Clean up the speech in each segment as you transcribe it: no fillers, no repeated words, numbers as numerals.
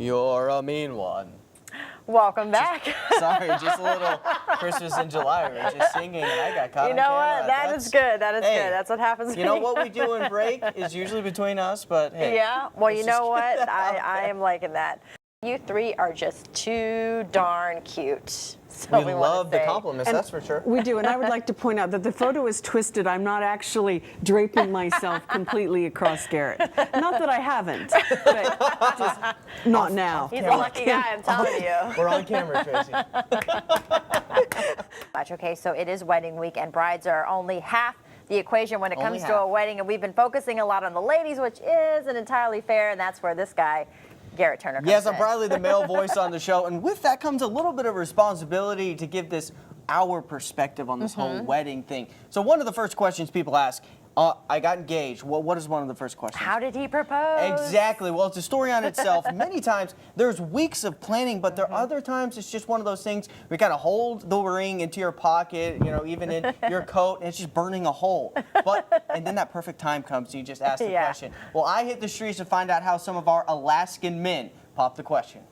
You're a mean one. Welcome back. Sorry, just a little Christmas in July. We were just singing and I got caught You on know camera. what? That is good. That is Hey, good. That's what happens. You know what we do in break is usually between us, but hey. Yeah, well, you know what? just- I am liking that. You three are just too darn cute. So We wanna love the say. compliments, that's for sure. We do, and I would like to point out that the photo is twisted. I'm not actually draping myself completely across Garrett. Not that I haven't, but just not now. He's a lucky guy, I'm telling you. We're on camera, Tracy. Okay, so it is wedding week, and brides are only half the equation when it Only comes to a half. wedding, and we've been focusing a lot on the ladies, which isn't entirely fair, and that's where this guy, Garrett Turner, comes Yes, I'm in. probably the male voice on the show, and with that comes a little bit of responsibility to give this our perspective on this whole wedding thing. So one of the first questions people ask, I got engaged. Well, what is one of the first questions? How did he propose? Exactly. Well, it's a story on itself. Many times there's weeks of planning, but there are other times it's just one of those things where you kind of hold the ring into your pocket, you know, even in your coat, and it's just burning a hole. And then that perfect time comes, and you just ask the Yeah. question. Well, I hit the streets to find out how some of our Alaskan men popped the question.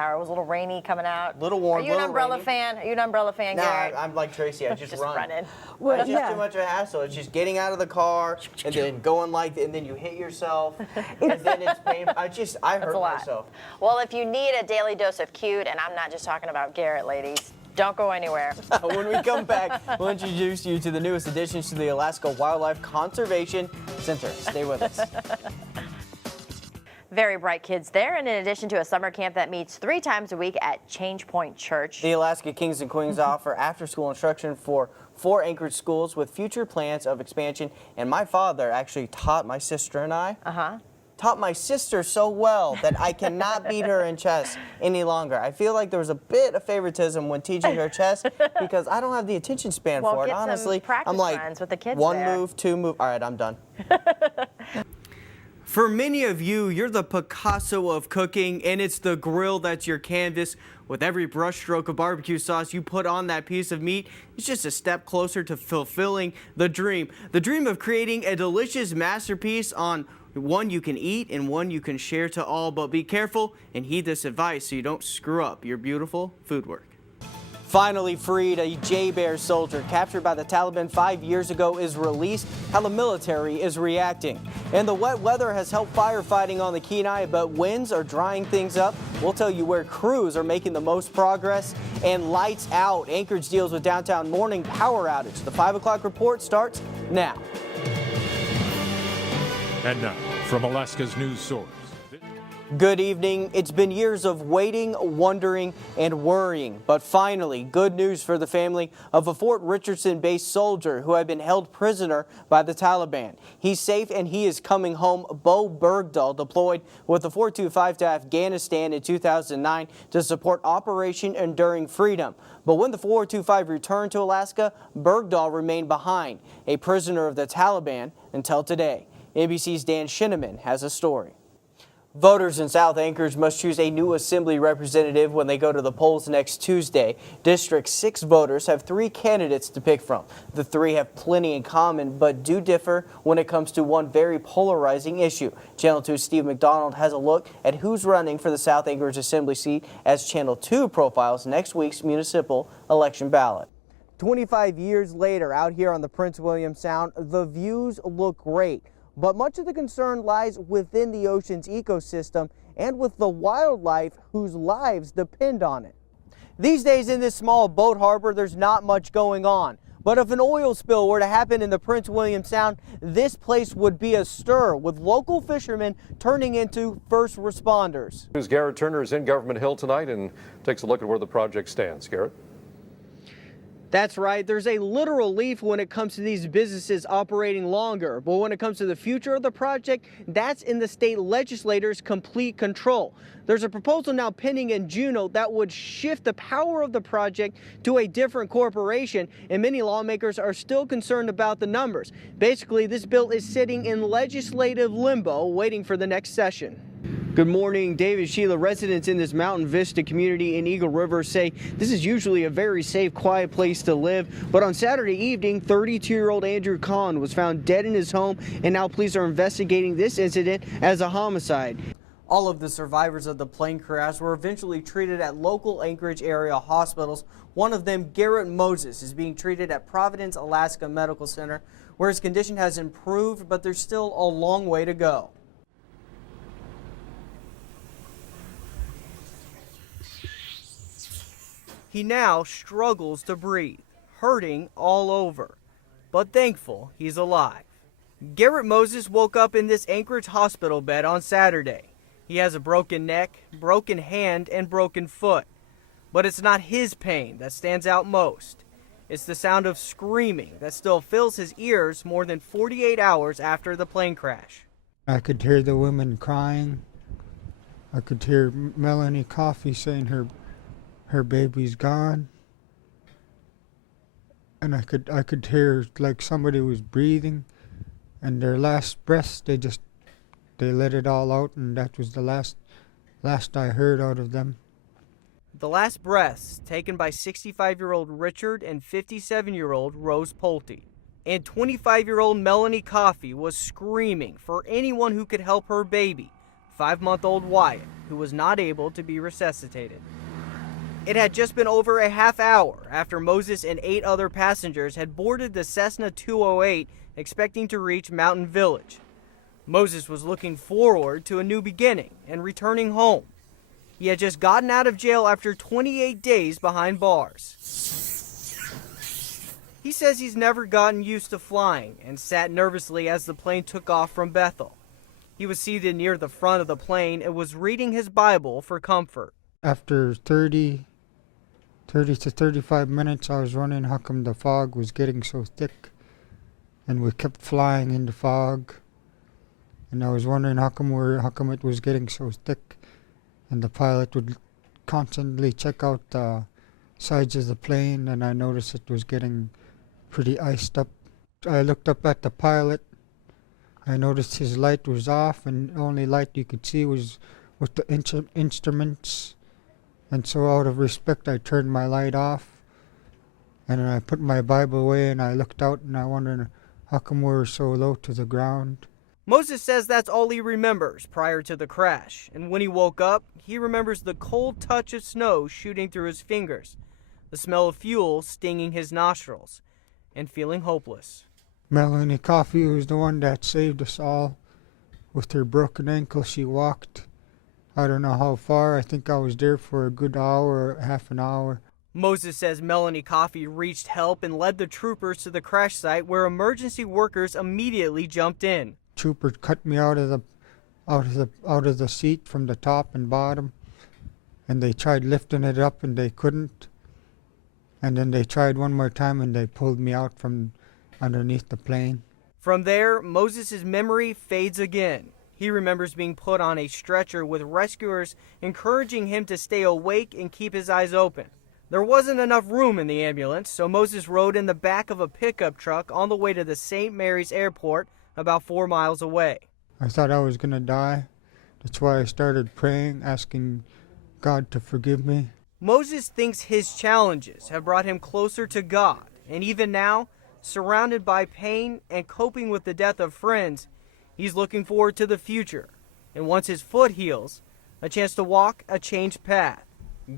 It was a little rainy coming out. Little warm, Are you an little umbrella rainy. fan? Are you an umbrella fan, Nah, Garrett? I'm like Tracy. I just run. running. Well, It's just yeah. too much of a hassle. It's just getting out of the car and then going and then you hit yourself, and then it's painful. I hurt That's a lot. myself. Well, if you need a daily dose of cute, and I'm not just talking about Garrett, ladies, don't go anywhere. When we come back, we'll introduce you to the newest additions to the Alaska Wildlife Conservation Center. Stay with us. Very bright kids there, and in addition to a summer camp that meets 3 times a week at Change Point Church. The Alaska Kings and Queens offer after-school instruction for 4 Anchorage schools with future plans of expansion. And my father actually taught my sister and I. Taught my sister so well that I cannot beat her in chess any longer. I feel like there was a bit of favoritism when teaching her chess because I don't have the attention span Well, for it. get some Honestly, practice I'm like runs with the kids 1 there. move, 2 move. All right, I'm done. For many of you, you're the Picasso of cooking, and it's the grill that's your canvas. With every brushstroke of barbecue sauce you put on that piece of meat, it's just a step closer to fulfilling the dream. The dream of creating a delicious masterpiece on one you can eat and one you can share to all. But be careful and heed this advice so you don't screw up your beautiful food work. Finally freed, a J-Bear soldier captured by the Taliban 5 years ago is released. How the military is reacting. And the wet weather has helped firefighting on the Kenai, but winds are drying things up. We'll tell you where crews are making the most progress. And lights out. Anchorage deals with downtown morning power outage. The 5 o'clock report starts now. And now, from Alaska's news source. Good evening. It's been years of waiting, wondering, and worrying. But finally, good news for the family of a Fort Richardson-based soldier who had been held prisoner by the Taliban. He's safe and he is coming home. Bo Bergdahl deployed with the 425 to Afghanistan in 2009 to support Operation Enduring Freedom. But when the 425 returned to Alaska, Bergdahl remained behind, a prisoner of the Taliban until today. ABC's Dan Shinneman has a story. Voters in South Anchorage must choose a new assembly representative when they go to the polls next Tuesday. District 6 voters have 3 candidates to pick from. The 3 have plenty in common, but do differ when it comes to one very polarizing issue. Channel 2's Steve McDonald has a look at who's running for the South Anchorage Assembly seat as Channel 2 profiles next week's municipal election ballot. 25 years later, out here on the Prince William Sound, the views look great. But much of the concern lies within the ocean's ecosystem and with the wildlife whose lives depend on it. These days in this small boat harbor, there's not much going on. But if an oil spill were to happen in the Prince William Sound, this place would be astir, with local fishermen turning into first responders. Garrett Turner is in Government Hill tonight and takes a look at where the project stands. Garrett? That's right. There's a literal leaf when it comes to these businesses operating longer. But when it comes to the future of the project, that's in the state legislator's complete control. There's a proposal now pending in Juneau that would shift the power of the project to a different corporation, and many lawmakers are still concerned about the numbers. Basically, this bill is sitting in legislative limbo, waiting for the next session. Good morning, David Sheila. Residents in this Mountain Vista community in Eagle River say this is usually a very safe, quiet place to live. But on Saturday evening, 32-year-old Andrew Kahn was found dead in his home, and now police are investigating this incident as a homicide. All of the survivors of the plane crash were eventually treated at local Anchorage area hospitals. One of them, Garrett Moses, is being treated at Providence, Alaska Medical Center, where his condition has improved, but there's still a long way to go. He now struggles to breathe, hurting all over, but thankful he's alive. Garrett Moses woke up in this Anchorage hospital bed on Saturday. He has a broken neck, broken hand, and broken foot. But it's not his pain that stands out most. It's the sound of screaming that still fills his ears more than 48 hours after the plane crash. I could hear the women crying. I could hear Melanie Coffey saying her baby's gone. And I could hear like somebody was breathing, and their last breaths they let it all out, and that was the last I heard out of them. The last breaths taken by 65-year-old Richard and 57-year-old Rose Pulte. And 25-year-old Melanie Coffey was screaming for anyone who could help her baby, 5-month-old Wyatt, who was not able to be resuscitated. It had just been over a half hour after Moses and 8 other passengers had boarded the Cessna 208 expecting to reach Mountain Village. Moses was looking forward to a new beginning and returning home. He had just gotten out of jail after 28 days behind bars. He says he's never gotten used to flying and sat nervously as the plane took off from Bethel. He was seated near the front of the plane and was reading his Bible for comfort. After 30 to 35 minutes, I was wondering how come the fog was getting so thick, and we kept flying in the fog. And I was wondering how come it was getting so thick, and the pilot would constantly check out the sides of the plane, and I noticed it was getting pretty iced up. I looked up at the pilot. I noticed his light was off, and the only light you could see was with the instruments. And so out of respect, I turned my light off, and I put my Bible away, and I looked out, and I wondered how come we were so low to the ground. Moses says that's all he remembers prior to the crash, and when he woke up, he remembers the cold touch of snow shooting through his fingers, the smell of fuel stinging his nostrils, and feeling hopeless. Melanie Coffey was the one that saved us all. With her broken ankle, she walked, I don't know how far. I think I was there for a good hour, half an hour. Moses says Melanie Coffey reached help and led the troopers to the crash site, where emergency workers immediately jumped in. Troopers cut me out of the seat from the top and bottom, and they tried lifting it up and they couldn't. And then they tried one more time and they pulled me out from underneath the plane. From there, Moses' memory fades again. He remembers being put on a stretcher with rescuers encouraging him to stay awake and keep his eyes open. There wasn't enough room in the ambulance, so Moses rode in the back of a pickup truck on the way to the St. Mary's Airport, about 4 miles away. I thought I was going to die. That's why I started praying, asking God to forgive me. Moses thinks his challenges have brought him closer to God, and even now, surrounded by pain and coping with the death of friends, he's looking forward to the future, and once his foot heals, a chance to walk a changed path.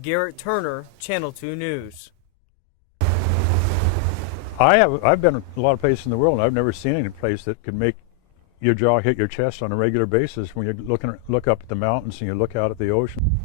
Garrett Turner, Channel 2 News. I've been a lot of places in the world, and I've never seen any place that could make your jaw hit your chest on a regular basis when you look up at the mountains and you look out at the ocean.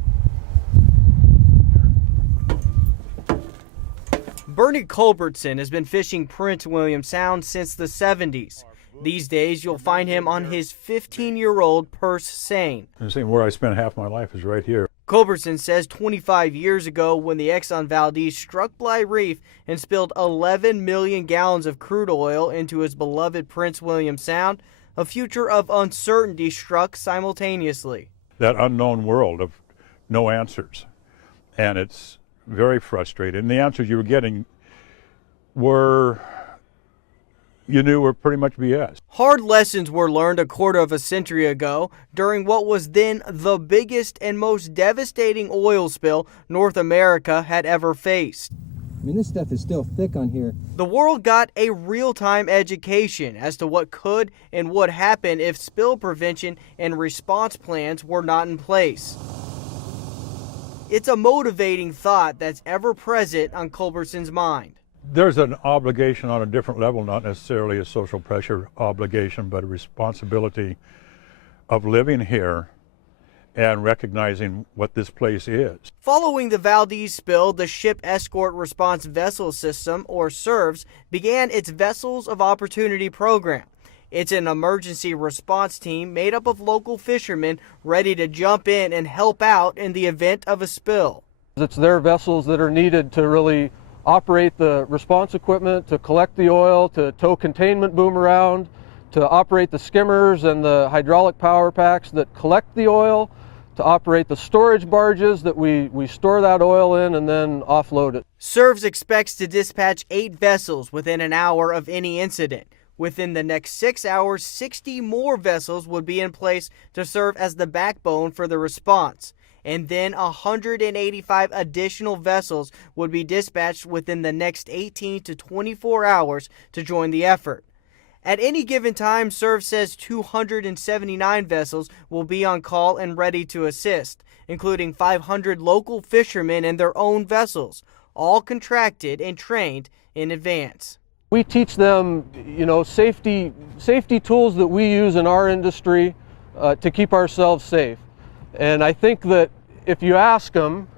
Bernie Culbertson has been fishing Prince William Sound since the 70s. These days, you'll find him on his 15-year-old Purse Seine. I'm saying where I spent half my life is right here. Culbertson says 25 years ago, when the Exxon Valdez struck Bligh Reef and spilled 11 million gallons of crude oil into his beloved Prince William Sound, a future of uncertainty struck simultaneously. That unknown world of no answers. And it's very frustrating. And the answers you were getting were pretty much BS. Hard lessons were learned a quarter of a century ago during what was then the biggest and most devastating oil spill North America had ever faced. I mean, this stuff is still thick on here. The world got a real-time education as to what could and would happen if spill prevention and response plans were not in place. It's a motivating thought that's ever present on Culbertson's mind. There's an obligation on a different level, not necessarily a social pressure obligation, but a responsibility of living here and recognizing what this place is. Following the Valdez spill, the Ship Escort Response Vessel System, or SERVS, began its Vessels of Opportunity program. It's an emergency response team made up of local fishermen ready to jump in and help out in the event of a spill. It's their vessels that are needed to really operate the response equipment, to collect the oil, to tow containment boom around, to operate the skimmers and the hydraulic power packs that collect the oil, to operate the storage barges that we store that oil in and then offload it. SERVS expects to dispatch 8 vessels within an hour of any incident. Within the next 6 hours, 60 more vessels would be in place to serve as the backbone for the response. And then 185 additional vessels would be dispatched within the next 18 to 24 hours to join the effort. At any given time, SERVS says 279 vessels will be on call and ready to assist, including 500 local fishermen and their own vessels, all contracted and trained in advance. We teach them, safety tools that we use in our industry to keep ourselves safe. And I think that if you ask them,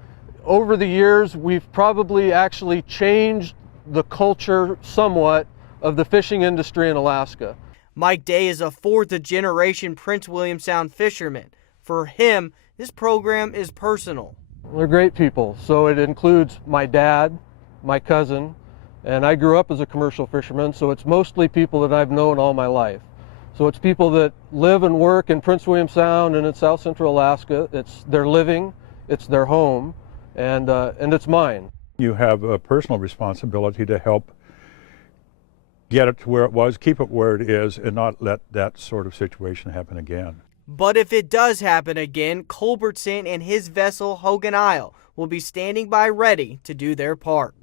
over the years, we've probably actually changed the culture somewhat of the fishing industry in Alaska. Mike Day is a 4th-generation Prince William Sound fisherman. For him, this program is personal. They're great people. So it includes my dad, my cousin, and I grew up as a commercial fisherman, so it's mostly people that I've known all my life. So it's people that live and work in Prince William Sound and in South Central Alaska. It's their living, it's their home, and it's mine. You have a personal responsibility to help get it to where it was, keep it where it is, and not let that sort of situation happen again. But if it does happen again, Culbertson and his vessel Hogan Isle will be standing by ready to do their part.